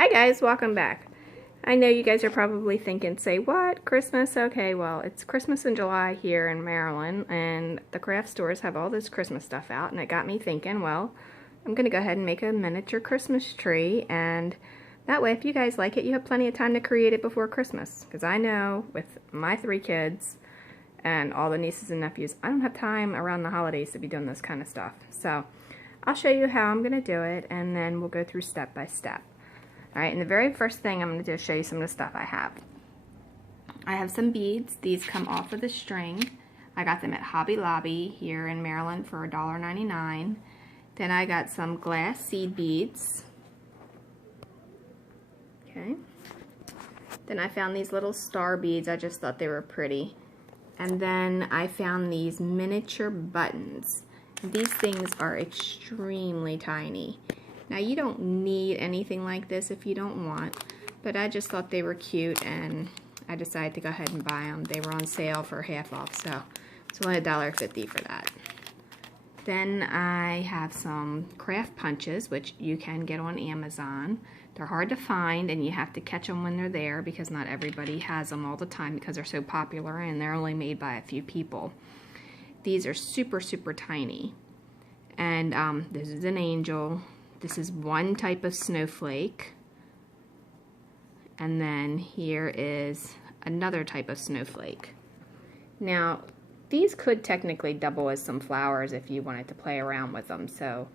Hi guys, welcome back. I know you guys are probably thinking, say what? Christmas? Okay, well, it's Christmas in July here in Maryland, and the craft stores have all this Christmas stuff out, and it got me thinking, well, I'm going to go ahead and make a miniature Christmas tree, and that way, if you guys like it, you have plenty of time to create it before Christmas, because I know with my 3 kids and all the nieces and nephews, I don't have time around the holidays to be doing this kind of stuff. So I'll show you how I'm going to do it, and then we'll go through step by step. Alright, and the very first thing I'm going to do is show you some of the stuff I have. I have some beads. These come off of the string. I got them at Hobby Lobby here in Maryland for $1.99. Then I got some glass seed beads. Okay. Then I found these little star beads. I just thought they were pretty. And then I found these miniature buttons. These things are extremely tiny. Now you don't need anything like this if you don't want, but I just thought they were cute and I decided to go ahead and buy them. They were on sale for half off, so it's only $1.50 for that. Then I have some craft punches, which you can get on Amazon. They're hard to find and you have to catch them when they're there because not everybody has them all the time because they're so popular and they're only made by a few people. These are super, super tiny. And this is an angel. This is one type of snowflake, and then here is another type of snowflake. Now, these could technically double as some flowers if you wanted to play around with them, so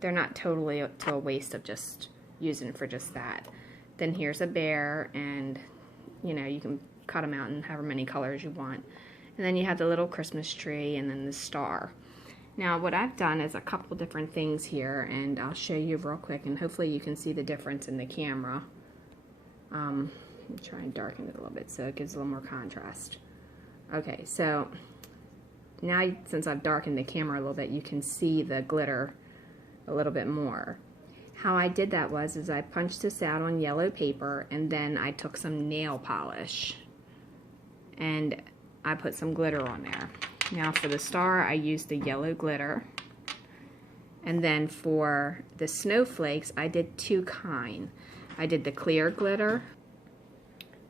they're not totally to a waste of just using for just that. Then here's a bear, and you know, you can cut them out in however many colors you want. And then you have the little Christmas tree and then the star. Now what I've done is a couple different things here, and I'll show you real quick, and hopefully you can see the difference in the camera. Let me try and darken it a little bit so it gives a little more contrast. Okay, so now since I've darkened the camera a little bit, you can see the glitter a little bit more. How I did that is I punched this out on yellow paper, and then I took some nail polish and I put some glitter on there. Now for the star, I used the yellow glitter. And then for the snowflakes, I did 2 kinds. I did the clear glitter.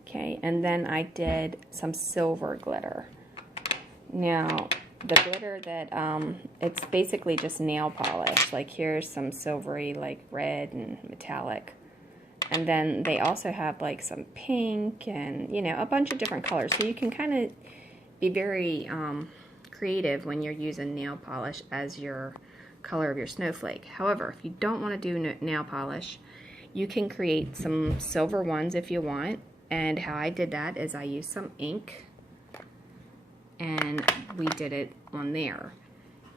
Okay, and then I did some silver glitter. Now, the glitter that, it's basically just nail polish. Like here's some silvery, like red and metallic. And then they also have like some pink and, you know, a bunch of different colors. So you can kind of be very, creative when you're using nail polish as your color of your snowflake. However, if you don't want to do nail polish, you can create some silver ones if you want. And how I did that is I used some ink and we did it on there.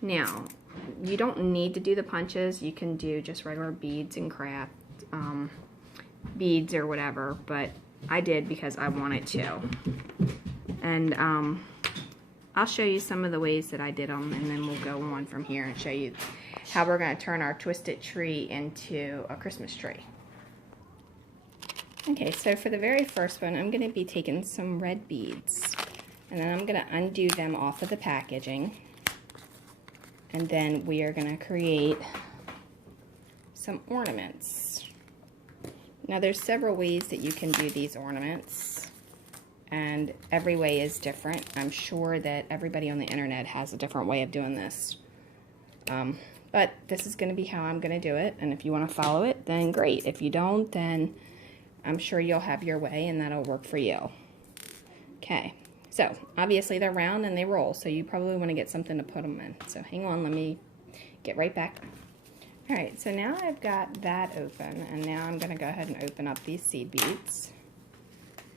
Now, you don't need to do the punches. You can do just regular beads and craft beads or whatever, but I did because I wanted to. And I'll show you some of the ways that I did them, and then we'll go on from here and show you how we're going to turn our twisted tree into a Christmas tree. Okay, so for the very first one, I'm going to be taking some red beads, and then I'm going to undo them off of the packaging, and then we are going to create some ornaments. Now there's several ways that you can do these ornaments. And every way is different. I'm sure that everybody on the internet has a different way of doing this. But this is going to be how I'm going to do it. And if you want to follow it, then great. If you don't, then I'm sure you'll have your way and that'll work for you. Okay. So, obviously they're round and they roll. So you probably want to get something to put them in. So hang on, let me get right back. Alright, so now I've got that open. And now I'm going to go ahead and open up these seed beads.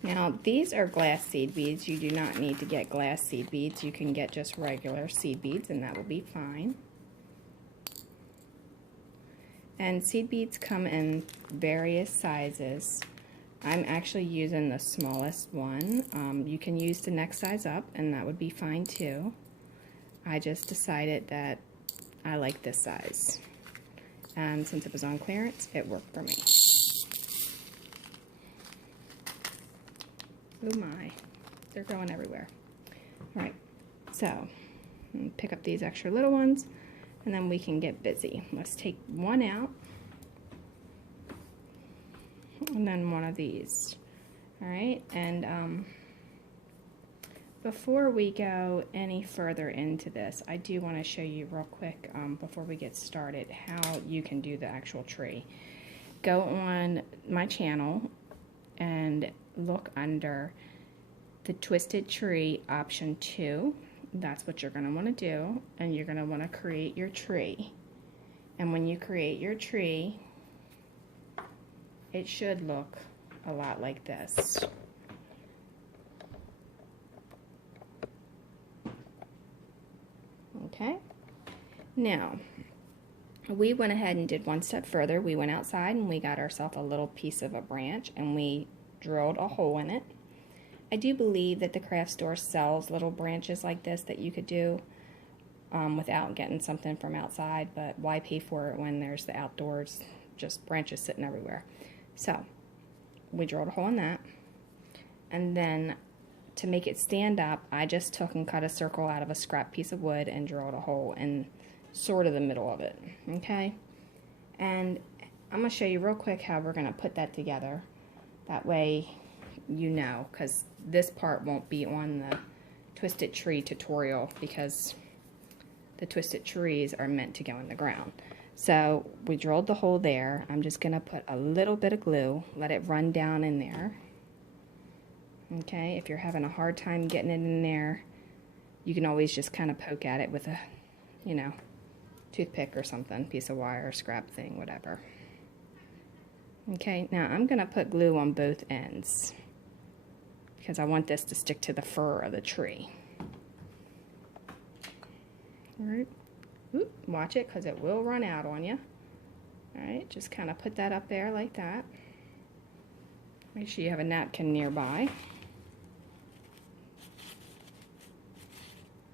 Now, these are glass seed beads. You do not need to get glass seed beads. You can get just regular seed beads, and that will be fine. And seed beads come in various sizes. I'm actually using the smallest one. You can use the next size up, and that would be fine too. I just decided that I like this size. And since it was on clearance, it worked for me. Oh my, they're going everywhere. Alright, so pick up these extra little ones and then we can get busy. Let's take one out and then one of these. All right, and before we go any further into this, I do want to show you real quick before we get started how you can do the actual tree. Go on my channel and look under the Twisted Tree option 2. That's what you're going to want to do, and you're going to want to create your tree. And when you create your tree, it should look a lot like this. Okay, now we went ahead and did one step further. We went outside and we got ourselves a little piece of a branch and we drilled a hole in it. I do believe that the craft store sells little branches like this that you could do without getting something from outside, but why pay for it when there's the outdoors, just branches sitting everywhere. So we drilled a hole in that, and then to make it stand up, I just took and cut a circle out of a scrap piece of wood and drilled a hole in sort of the middle of it, okay? And I'm going to show you real quick how we're going to put that together. That way you know, because this part won't be on the Twisted Tree tutorial because the twisted trees are meant to go in the ground. So we drilled the hole there. I'm just going to put a little bit of glue, let it run down in there. Okay, if you're having a hard time getting it in there, you can always just kind of poke at it with a, you know, toothpick or something, piece of wire, scrap thing, whatever. Okay, now I'm going to put glue on both ends because I want this to stick to the fur of the tree. Alright, watch it because it will run out on you. Alright, just kind of put that up there like that. Make sure you have a napkin nearby.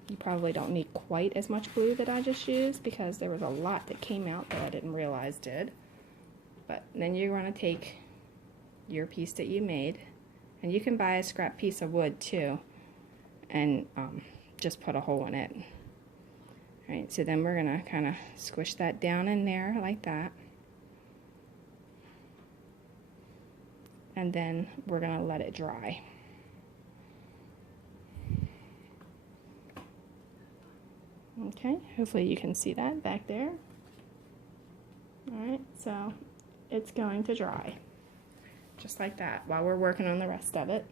You probably don't need quite as much glue that I just used because there was a lot that came out that I didn't realize did. But then you're going to take your piece that you made, and you can buy a scrap piece of wood too, and just put a hole in it. Alright, so then we're going to kind of squish that down in there like that. And then we're going to let it dry. Okay, hopefully you can see that back there. Alright, so it's going to dry. Just like that while we're working on the rest of it.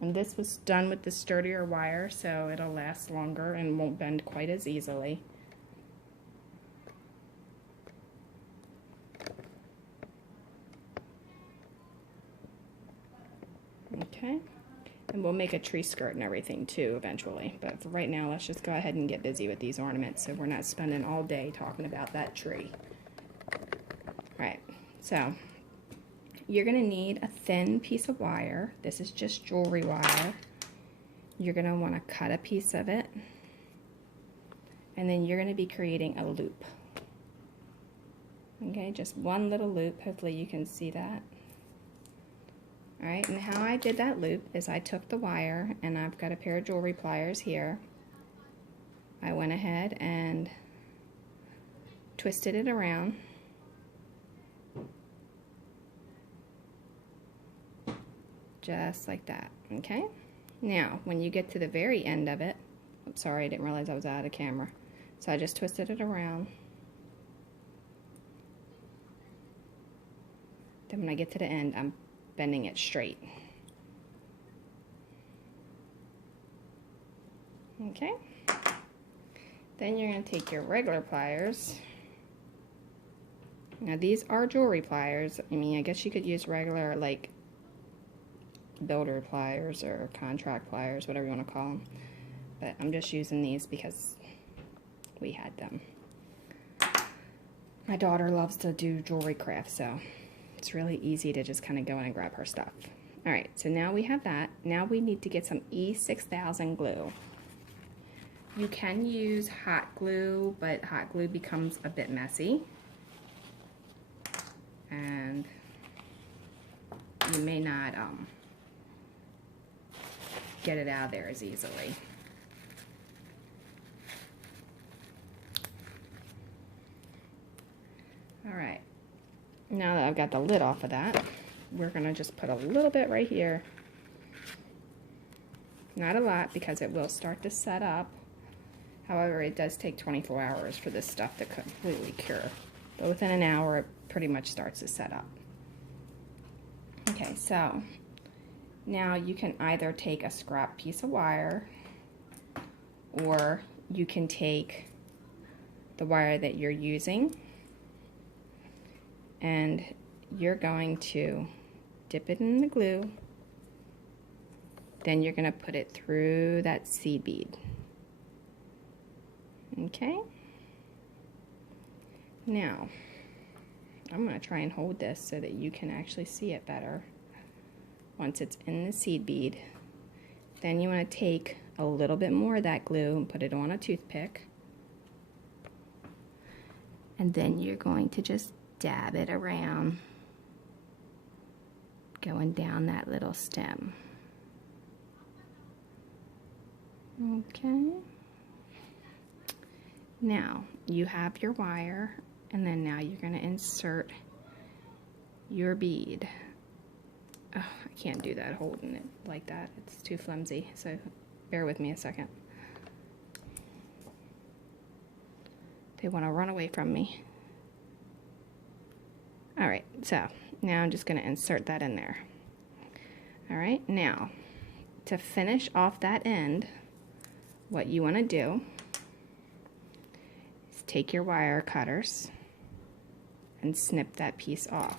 And this was done with the sturdier wire, so it'll last longer and won't bend quite as easily. Okay, and we'll make a tree skirt and everything too eventually, but for right now let's just go ahead and get busy with these ornaments so we're not spending all day talking about that tree. Alright, so you're going to need a thin piece of wire. This is just jewelry wire. You're going to want to cut a piece of it, and then you're going to be creating a loop. Okay, just one little loop. Hopefully you can see that. Alright, and how I did that loop is I took the wire, and I've got a pair of jewelry pliers here. I went ahead and twisted it around. Just like that, okay? Now, when you get to the very end of it, I'm sorry, I didn't realize I was out of camera. So I just twisted it around. Then when I get to the end, I'm bending it straight. Okay? Then you're going to take your regular pliers. Now these are jewelry pliers. I mean, I guess you could use regular, like, builder pliers or contract pliers, whatever you want to call them. But I'm just using these because we had them. My daughter loves to do jewelry crafts, so it's really easy to just kind of go in and grab her stuff. Alright, so now we have that. Now we need to get some E6000 glue. You can use hot glue, but hot glue becomes a bit messy. And you may not get it out of there as easily. Alright, Now that I've got the lid off of that, we're going to just put a little bit right here. Not a lot, because it will start to set up. However, it does take 24 hours for this stuff to completely cure. But within an hour, it pretty much starts to set up. Okay, so now you can either take a scrap piece of wire, or you can take the wire that you're using, and you're going to dip it in the glue. Then you're going to put it through that seed bead. Okay? Now, I'm going to try and hold this so that you can actually see it better. Once it's in the seed bead, then you want to take a little bit more of that glue and put it on a toothpick. And then you're going to just dab it around, going down that little stem. Okay. Now you have your wire, and then now you're going to insert your bead. Oh, I can't do that holding it like that. It's too flimsy, so bear with me a second. They want to run away from me. Alright, so now I'm just going to insert that in there. Alright, now to finish off that end, what you want to do is take your wire cutters and snip that piece off.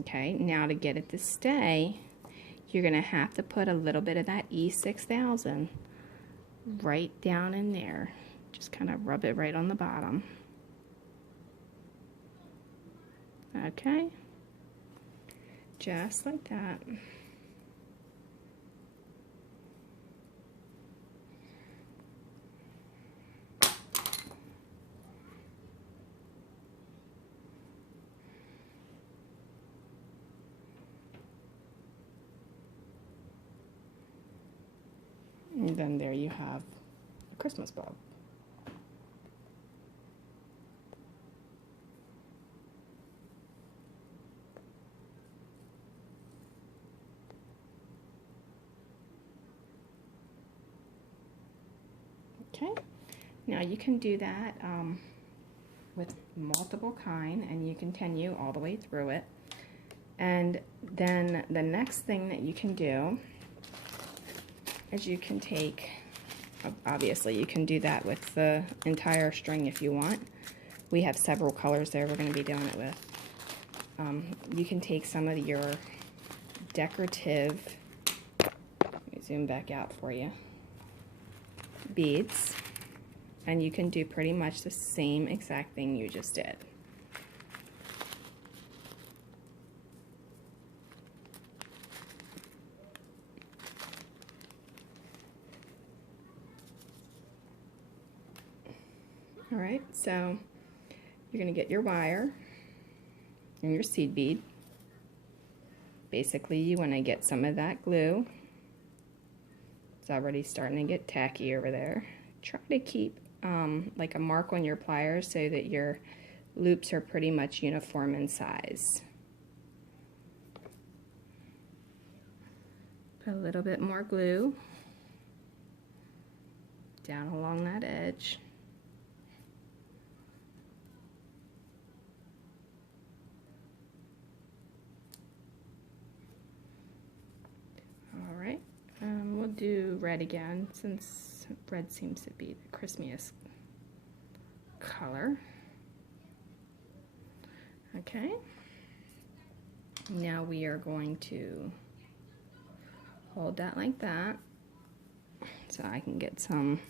Okay, now to get it to stay, you're going to have to put a little bit of that E6000 right down in there. Just kind of rub it right on the bottom. Okay, just like that. And then there you have a Christmas bulb. Okay, now you can do that with multiple kind, and you continue all the way through it. And then the next thing that you can do is you can take, obviously you can do that with the entire string if you want. We have several colors there we're going to be doing it with. You can take some of your decorative, let me zoom back out for you, beads, and you can do pretty much the same exact thing you just did. Alright, so you're going to get your wire and your seed bead. Basically, you want to get some of that glue. It's already starting to get tacky over there. Try to keep like a mark on your pliers so that your loops are pretty much uniform in size. Put a little bit more glue down along that edge. Alright, we'll do red again since red seems to be the Christmas color. Okay, now we are going to hold that like that so I can get some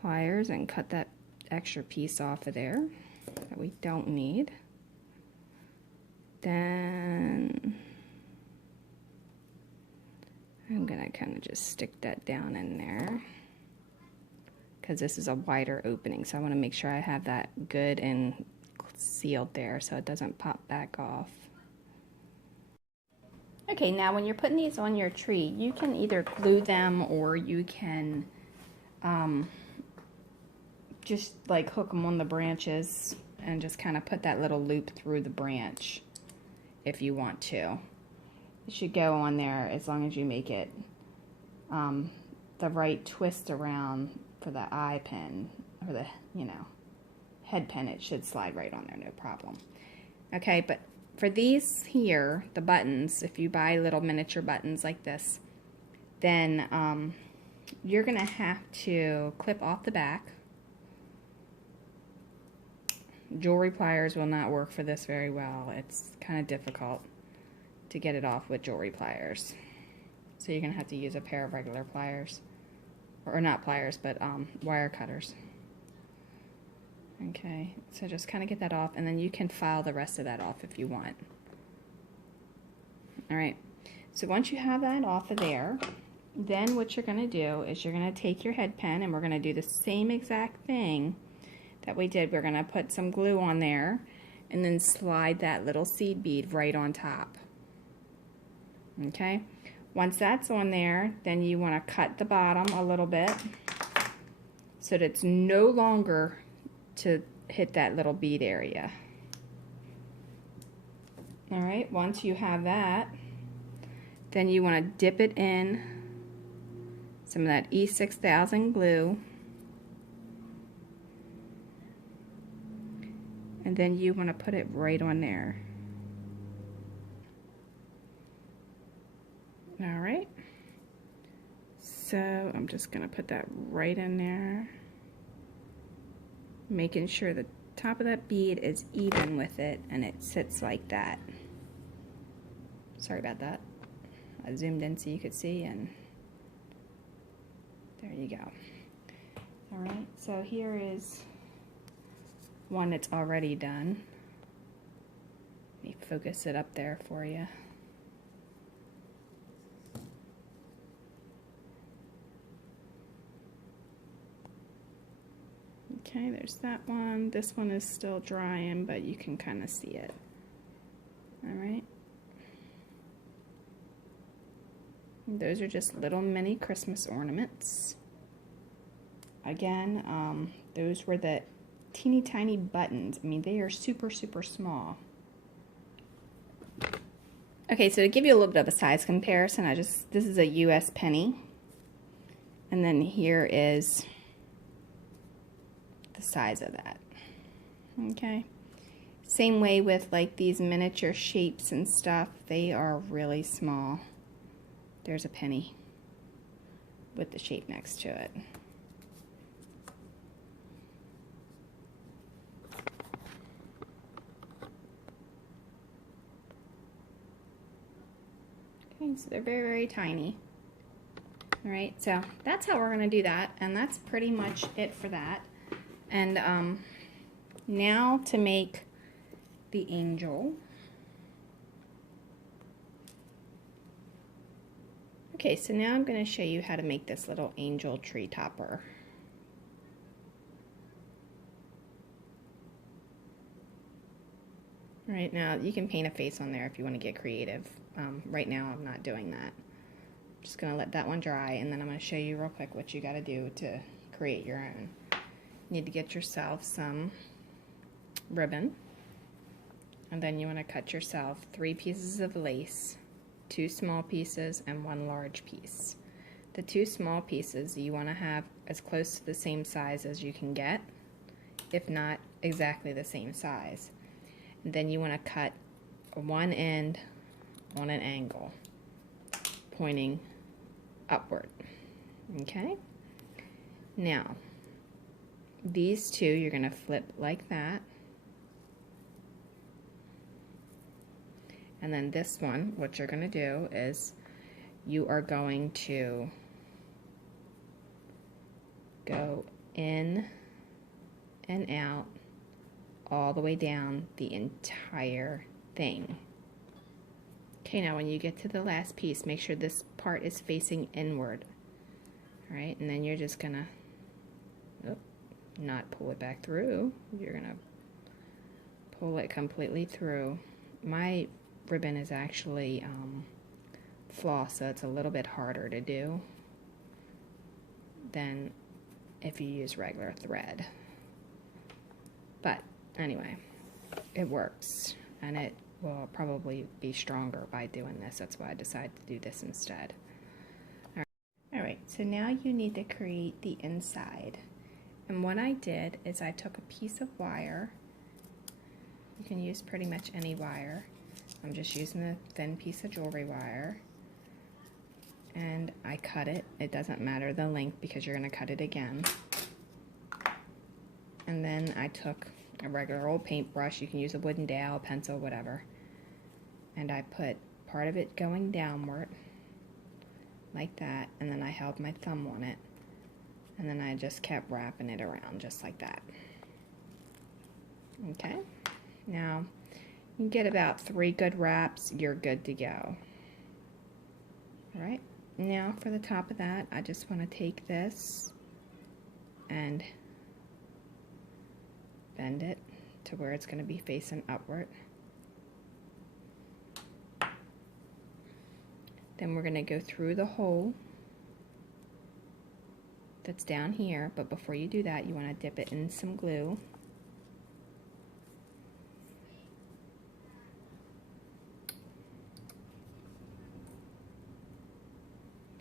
pliers and cut that extra piece off of there that we don't need. Then I'm gonna kind of just stick that down in there because this is a wider opening, so I want to make sure I have that good and sealed there so it doesn't pop back off. Okay, now when you're putting these on your tree, you can either glue them or you can just like hook them on the branches and just kind of put that little loop through the branch if you want to. It should go on there as long as you make it the right twist around for the eye pin, or the, you know, head pin. It should slide right on there, no problem. Okay, but for these here, the buttons, if you buy little miniature buttons like this, then you're gonna have to clip off the back. Jewelry pliers will not work for this very well. It's kind of difficult to get it off with jewelry pliers. So you're gonna have to use a pair of regular pliers. Or not pliers, but wire cutters. Okay, so just kind of get that off, and then you can file the rest of that off if you want. Alright, so once you have that off of there, then what you're gonna do is you're gonna take your head pin, and we're gonna do the same exact thing that we did. We're gonna put some glue on there and then slide that little seed bead right on top. Okay, once that's on there, then you want to cut the bottom a little bit so that it's no longer to hit that little bead area. Alright, once you have that, then you want to dip it in some of that E6000 glue. And then you want to put it right on there. Alright, so I'm just going to put that right in there, making sure the top of that bead is even with it and it sits like that. Sorry about that. I zoomed in so you could see, and there you go. Alright, so here is one that's already done. Let me focus it up there for you. Okay, there's that one. This one is still drying, but you can kind of see it. Alright. Those are just little mini Christmas ornaments. Again, those were the teeny tiny buttons. I mean, they are super, super small. Okay, so to give you a little bit of a size comparison, this is a US penny. And then here is the size of that. Okay. Same way with like these miniature shapes and stuff. They are really small. There's a penny with the shape next to it. Okay, so they're very, very tiny. Alright, so that's how we're going to do that, and that's pretty much it for that. And now to make the angel. Okay, so now I'm going to show you how to make this little angel tree topper. Right now, you can paint a face on there if you want to get creative. Right now, I'm not doing that. I'm just going to let that one dry, and then I'm going to show you real quick what you got to do to create your own. You need to get yourself some ribbon, and then you want to cut yourself 3 pieces of lace, 2 small pieces, and 1 large piece. The 2 small pieces you want to have as close to the same size as you can get, if not exactly the same size. And then you want to cut one end on an angle, pointing upward. Okay? Now, these 2 you're going to flip like that. And then this one, what you're going to do is you are going to go in and out all the way down the entire thing. Okay, now when you get to the last piece, make sure this part is facing inward. Alright, and then you're just going to not pull it back through. You're going to pull it completely through. My ribbon is actually floss, so it's a little bit harder to do than if you use regular thread. But anyway, it works, and it will probably be stronger by doing this. That's why I decided to do this instead. Alright, so now you need to create the inside. And what I did is I took a piece of wire. You can use pretty much any wire. I'm just using a thin piece of jewelry wire. And I cut it. It doesn't matter the length because you're going to cut it again. And then I took a regular old paintbrush. You can use a wooden dowel, pencil, whatever. And I put part of it going downward, like that, and then I held my thumb on it, and then I just kept wrapping it around just like that. Okay, now you get about 3 good wraps, you're good to go. Alright, now for the top of that, I just want to take this and bend it to where it's going to be facing upward. Then we're going to go through the hole that's down here, but before you do that, you want to dip it in some glue.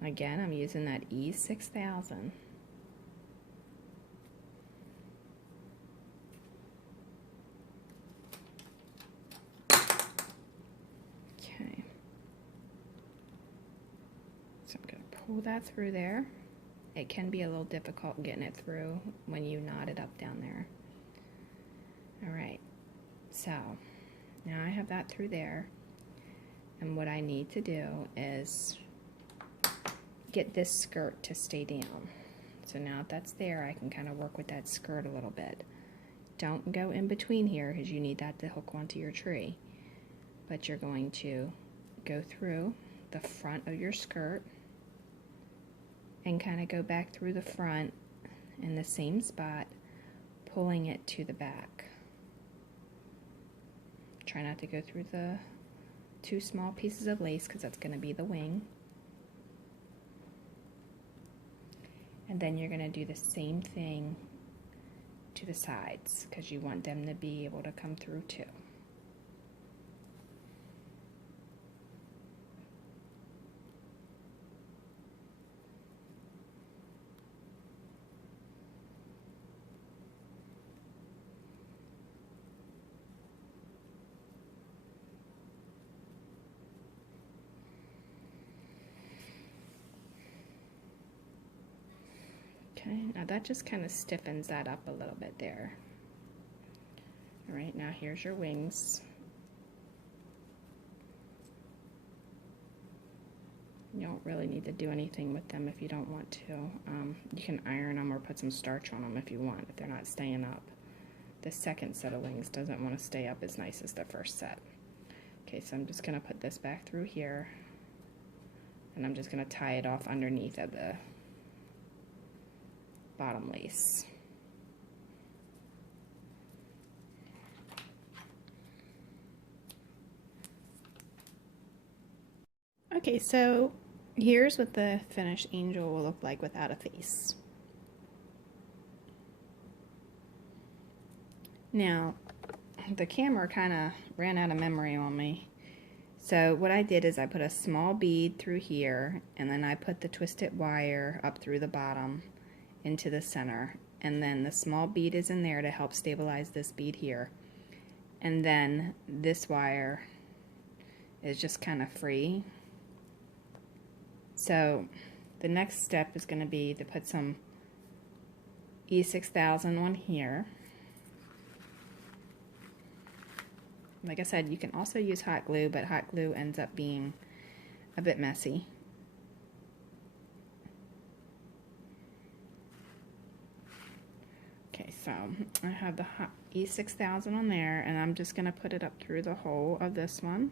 Again, I'm using that E6000. Okay. So I'm going to pull that through there. It can be a little difficult getting it through when you knot it up down there. Alright, so now I have that through there, and what I need to do is get this skirt to stay down. So now if that's there, I can kind of work with that skirt a little bit. Don't go in between here because you need that to hook onto your tree. But you're going to go through the front of your skirt and kind of go back through the front in the same spot, pulling it to the back. Try not to go through the 2 small pieces of lace because that's going to be the wing. And then you're going to do the same thing to the sides because you want them to be able to come through too. Okay, now that just kind of stiffens that up a little bit there. Alright, now here's your wings. You don't really need to do anything with them if you don't want to. You can iron them or put some starch on them if you want, if they're not staying up. The second set of wings doesn't want to stay up as nice as the first set. Okay, so I'm just going to put this back through here, and I'm just going to tie it off underneath of the bottom lace. Okay, so here's what the finished angel will look like without a face. Now, the camera kind of ran out of memory on me. So what I did is I put a small bead through here, and then I put the twisted wire up through the bottom into the center, and then the small bead is in there to help stabilize this bead here, and then this wire is just kind of free. So the next step is going to be to put some E6000 on here. Like I said, you can also use hot glue, but hot glue ends up being a bit messy. Okay, so I have the hot E6000 on there, and I'm just going to put it up through the hole of this one.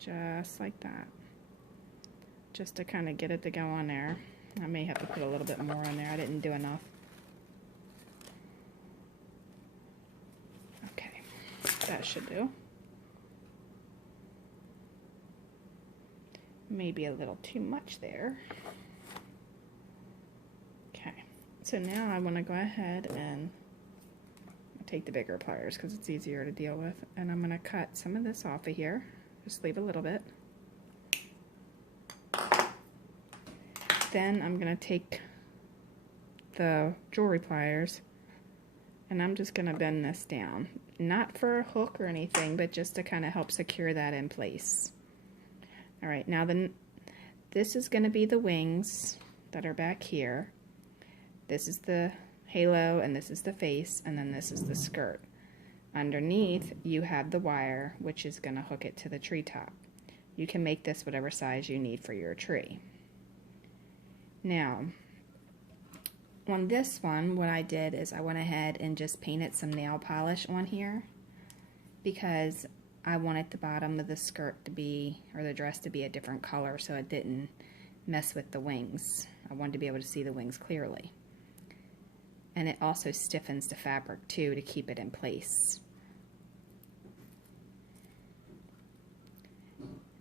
Just like that. Just to kind of get it to go on there. I may have to put a little bit more on there. I didn't do enough. Okay, that should do. Maybe a little too much there. Okay, So now I want to go ahead and take the bigger pliers because it's easier to deal with, and I'm going to cut some of this off of here. Just leave a little bit. Then I'm going to take the jewelry pliers and I'm just going to bend this down. Not for a hook or anything, but just to kind of help secure that in place. Alright, now then this is going to be the wings that are back here. This is the halo and this is the face, and then this is the skirt. Underneath you have the wire, which is going to hook it to the treetop. You can make this whatever size you need for your tree. Now, on this one, what I did is I went ahead and just painted some nail polish on here because I wanted the bottom of the skirt to be, or the dress to be a different color so it didn't mess with the wings. I wanted to be able to see the wings clearly. And it also stiffens the fabric too to keep it in place.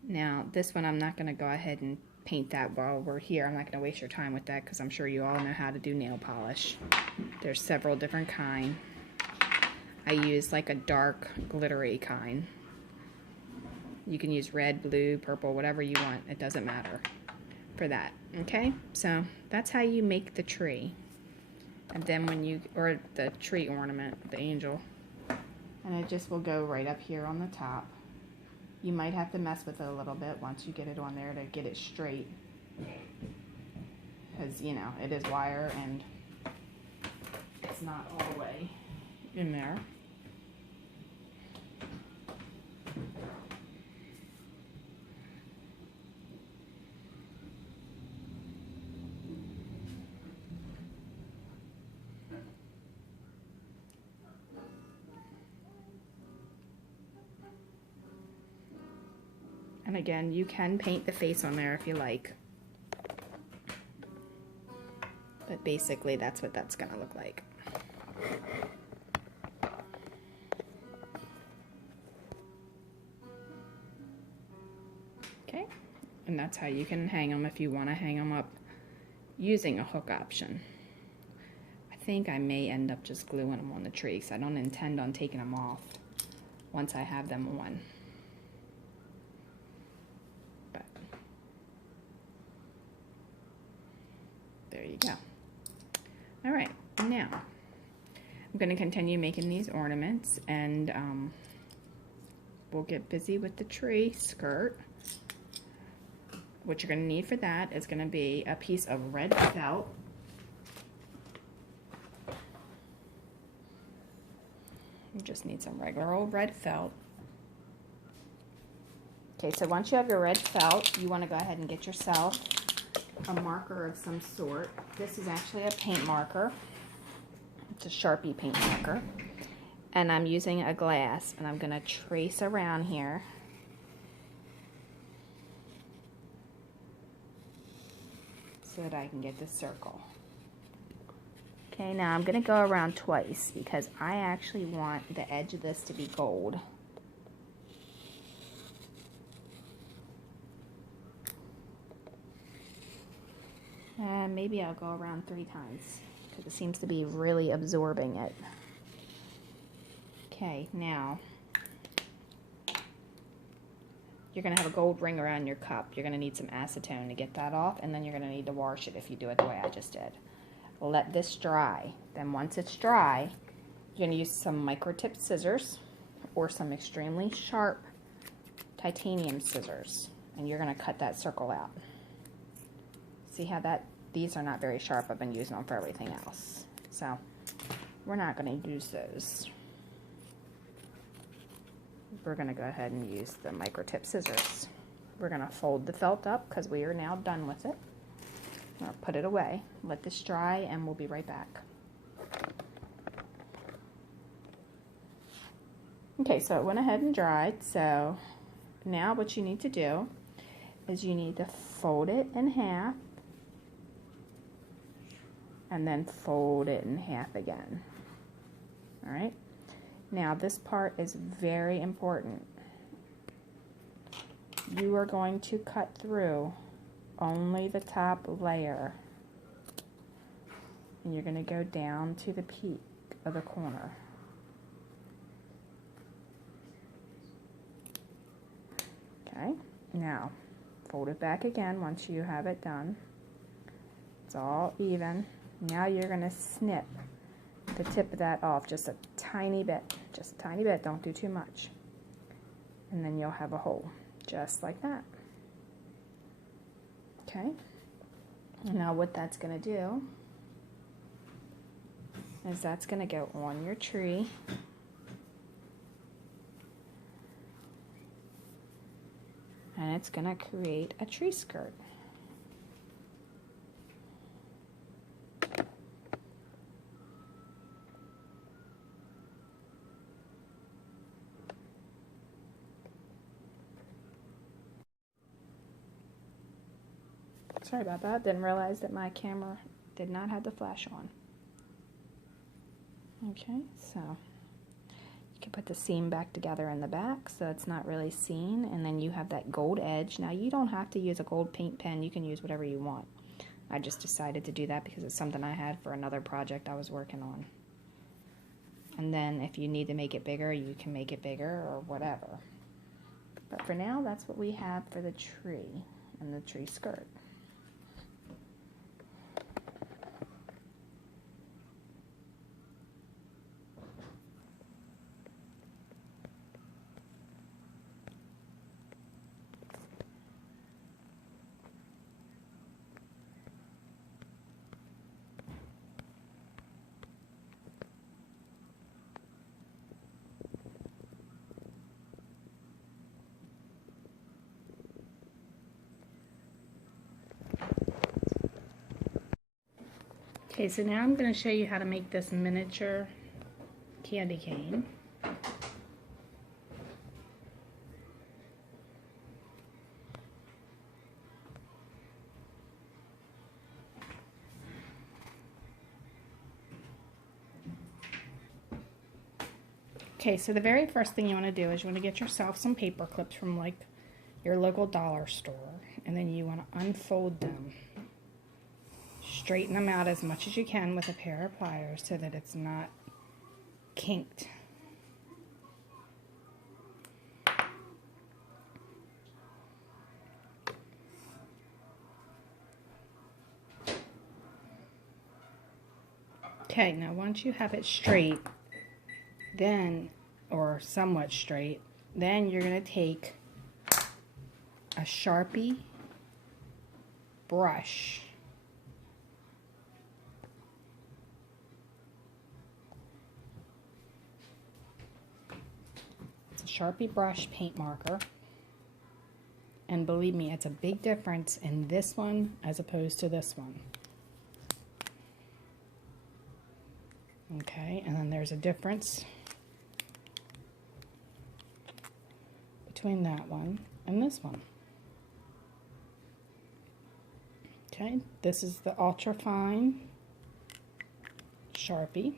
Now, this one I'm not going to go ahead and paint that while we're here. I'm not going to waste your time with that because I'm sure you all know how to do nail polish. There's several different kinds. I use like a dark glittery kind. You can use red, blue, purple, whatever you want. It doesn't matter for that. Okay, so that's how you make the tree. And then when you, or the tree ornament, the angel. And it just will go right up here on the top. You might have to mess with it a little bit once you get it on there to get it straight. Because, you know, it is wire and it's not all the way in there. And again, you can paint the face on there if you like. But basically, that's what that's going to look like. Okay, and that's how you can hang them if you want to hang them up using a hook option. I think I may end up just gluing them on the tree because I don't intend on taking them off once I have them on. But there you go. All right, now I'm going to continue making these ornaments, and we'll get busy with the tree skirt. What you're going to need for that is going to be a piece of red felt. You just need some regular old red felt. Okay, so once you have your red felt, you want to go ahead and get yourself a marker of some sort. This is actually a paint marker. It's a Sharpie paint marker. And I'm using a glass, and I'm going to trace around here. So that I can get the circle. Okay, now I'm going to go around twice because I actually want the edge of this to be gold. And maybe I'll go around 3 times because it seems to be really absorbing it. Okay, now you're going to have a gold ring around your cup. You're going to need some acetone to get that off, and then you're going to need to wash it if you do it the way I just did. Let this dry. Then once it's dry, you're going to use some micro-tip scissors or some extremely sharp titanium scissors, and you're going to cut that circle out. See how that, these are not very sharp. I've been using them for everything else. So we're not going to use those. We're going to go ahead and use the micro-tip scissors. We're going to fold the felt up because we are now done with it. I'll put it away, let this dry, and we'll be right back. Okay, so it went ahead and dried, so now what you need to do is you need to fold it in half and then fold it in half again. All right, now this part is very important. You are going to cut through only the top layer. and you're going to go down to the peak of the corner. Okay, now fold it back again once you have it done. It's all even. Now you're going to snip the tip of that off just a tiny bit. Just a tiny bit, don't do too much. And then you'll have a hole, just like that. Okay, and now what that's going to do is that's going to go on your tree. And it's going to create a tree skirt. Sorry about that. Didn't realize that my camera did not have the flash on. Okay, so you can put the seam back together in the back so it's not really seen, and then you have that gold edge. Now you don't have to use a gold paint pen, you can use whatever you want. I just decided to do that because it's something I had for another project I was working on. And then if you need to make it bigger, you can make it bigger or whatever. But for now, that's what we have for the tree and the tree skirt. Okay, so now I'm going to show you how to make this miniature candy cane. Okay, so the very first thing you want to do is you want to get yourself some paper clips from like your local dollar store, and then you want to unfold them. Straighten them out as much as you can with a pair of pliers so that it's not kinked. Okay, now once you have it straight, then, or somewhat straight, then you're going to take a Sharpie brush. Sharpie brush paint marker, and believe me, it's a big difference in this one as opposed to this one. Okay, and then there's a difference between that one and this one. Okay, this is the ultra fine Sharpie.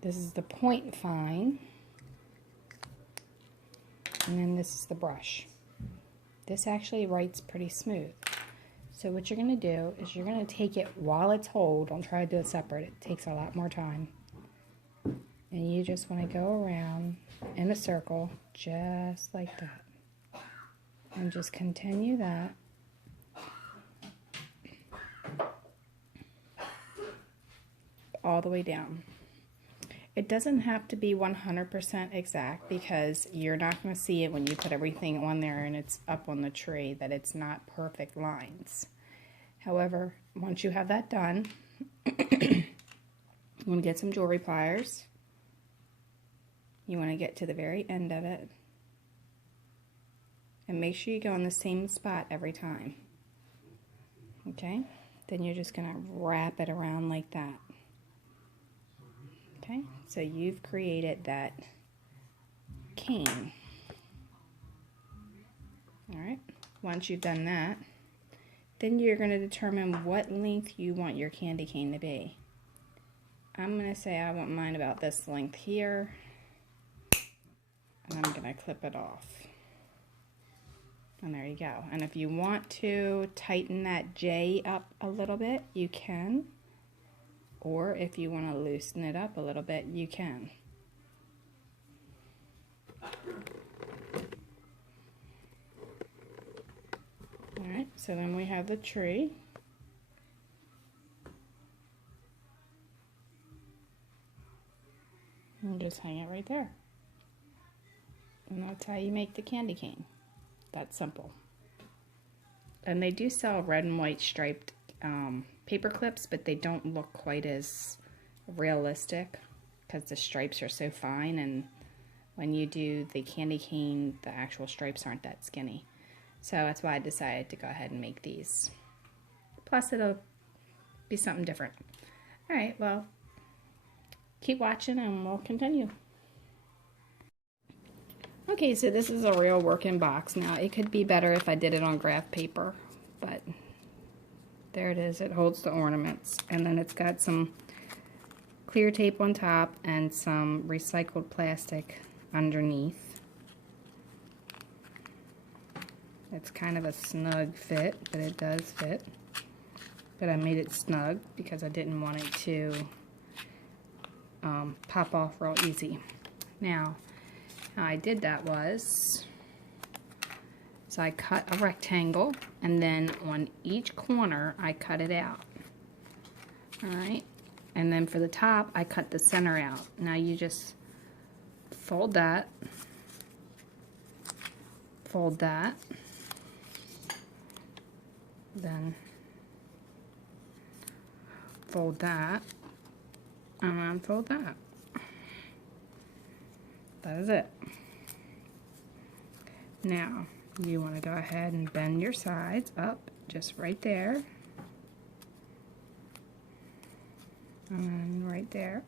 This is the point fine. And then this is the brush. This actually writes pretty smooth. So what you're going to do is you're going to take it while it's whole. Don't try to do it separate. It takes a lot more time. And you just want to go around in a circle just like that. And just continue that. All the way down. It doesn't have to be 100% exact because you're not going to see it when you put everything on there and it's up on the tree that it's not perfect lines. However, once you have that done, you want to get some jewelry pliers. You want to get to the very end of it and make sure you go in the same spot every time. Okay? Then you're just going to wrap it around like that. Okay, so you've created that cane. Alright, once you've done that, then you're going to determine what length you want your candy cane to be. I'm going to say I want mine about this length here, and I'm going to clip it off. And there you go. And if you want to tighten that J up a little bit, you can. or if you want to loosen it up a little bit, you can. Alright, so then we have the tree. And just hang it right there. And that's how you make the candy cane. That's simple. And they do sell red and white striped paper clips, but they don't look quite as realistic because the stripes are so fine, and when you do the candy cane, the actual stripes aren't that skinny. So that's why I decided to go ahead and make these. Plus it'll be something different. Alright, well, keep watching and we'll continue. Okay, so this is a real working box. Now, it could be better if I did it on graph paper, but there it is. It holds the ornaments, and then it's got some clear tape on top and some recycled plastic underneath. It's kind of a snug fit, but it does fit. But I made it snug because I didn't want it to pop off real easy. Now, how I did that was, so I cut a rectangle, and then on each corner I cut it out. Alright, and then for the top I cut the center out. Now you just fold that, then fold that, and unfold that. That is it. Now, you want to go ahead and bend your sides up, just right there. And right there.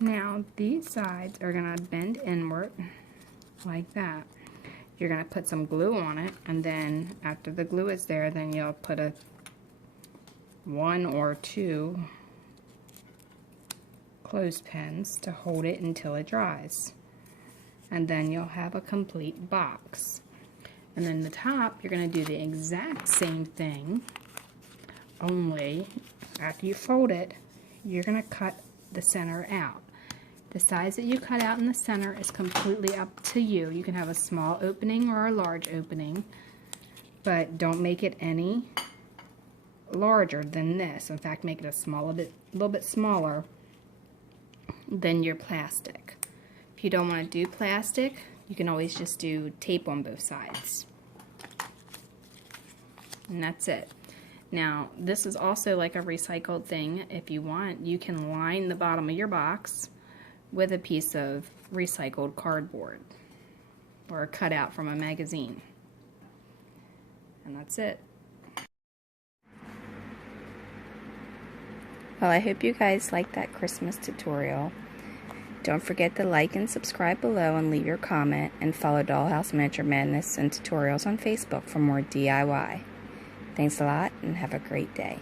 Now, these sides are going to bend inward, like that. You're going to put some glue on it, and then after the glue is there, then you'll put a 1 or 2 clothespins to hold it until it dries. And then you'll have a complete box. And then the top, you're going to do the exact same thing, only after you fold it, you're going to cut the center out. The size that you cut out in the center is completely up to you. You can have a small opening or a large opening, but don't make it any larger than this. In fact, make it a little bit smaller than your plastic. If you don't want to do plastic, you can always just do tape on both sides. And that's it. Now, this is also like a recycled thing. If you want, you can line the bottom of your box with a piece of recycled cardboard or a cutout from a magazine. And that's it. Well, I hope you guys liked that Christmas tutorial. Don't forget to like and subscribe below and leave your comment, and follow Dollhouse Miniature Madness and Tutorials on Facebook for more DIY. Thanks a lot and have a great day.